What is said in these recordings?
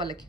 వాళ్ళకి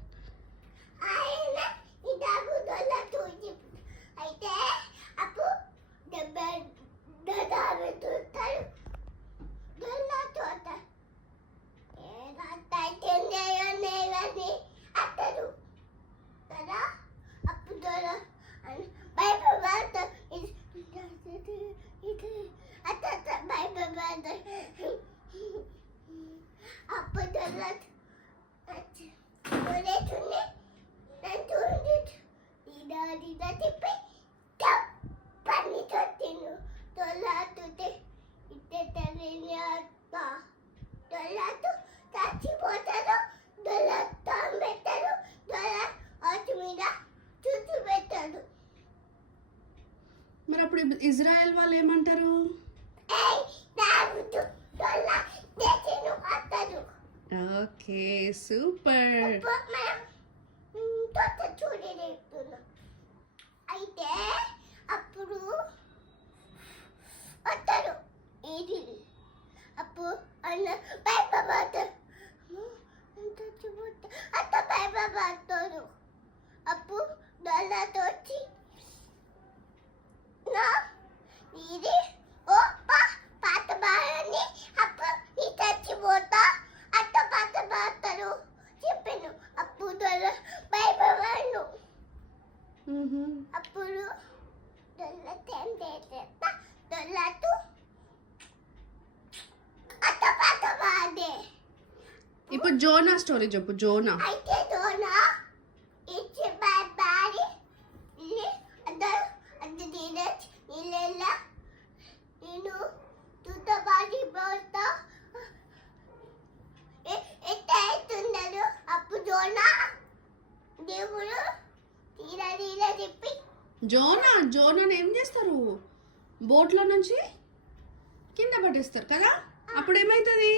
మరి అప్పుడు ఇజ్రాయెల్ వాళ్ళు ఏమంటారు? Okay, super. అయితే అప్పుడు వస్తారు ఏది అప్పుడు అన్న భయపడతారు అంత భయపడతారు. అప్పుడు దొల్లతో వచ్చి ఇది ఓ పాత బాగాన్ని అప్పుడు నీ చచ్చిపోతా అత్త పాత బాతారు చెప్పాను. అప్పుడు దొల్ల భయపడాను. అప్పుడు దొల్లతో ఏం చేస్తా దొల్లతో అత్త పాత బాదే. ఇప్పుడు జోనా స్టోరీ చెప్పు. జోనా అయితే జోనా ఇచ్చి బారి అందరు అది తినచ్చు ఇళ్ళ నేను తుతబాడి పోతా ఎట్ట అవుతున్నారు. అప్పుడు జోనా దేవుడు తీరా చెప్పి జోనాని ఏం చేస్తారు? బోట్లో నుంచి కింద పట్టేస్తారు కదా. అప్పుడు ఏమవుతుంది?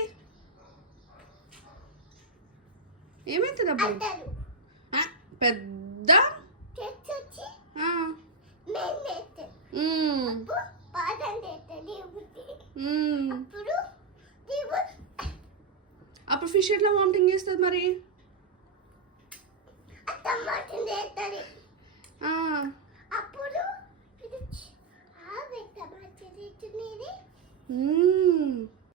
అప్పుడు పెద్ద అప్పుడు ఫిష్ ఎట్లా వామిటింగ్ చేస్తుంది మరి? అప్పుడు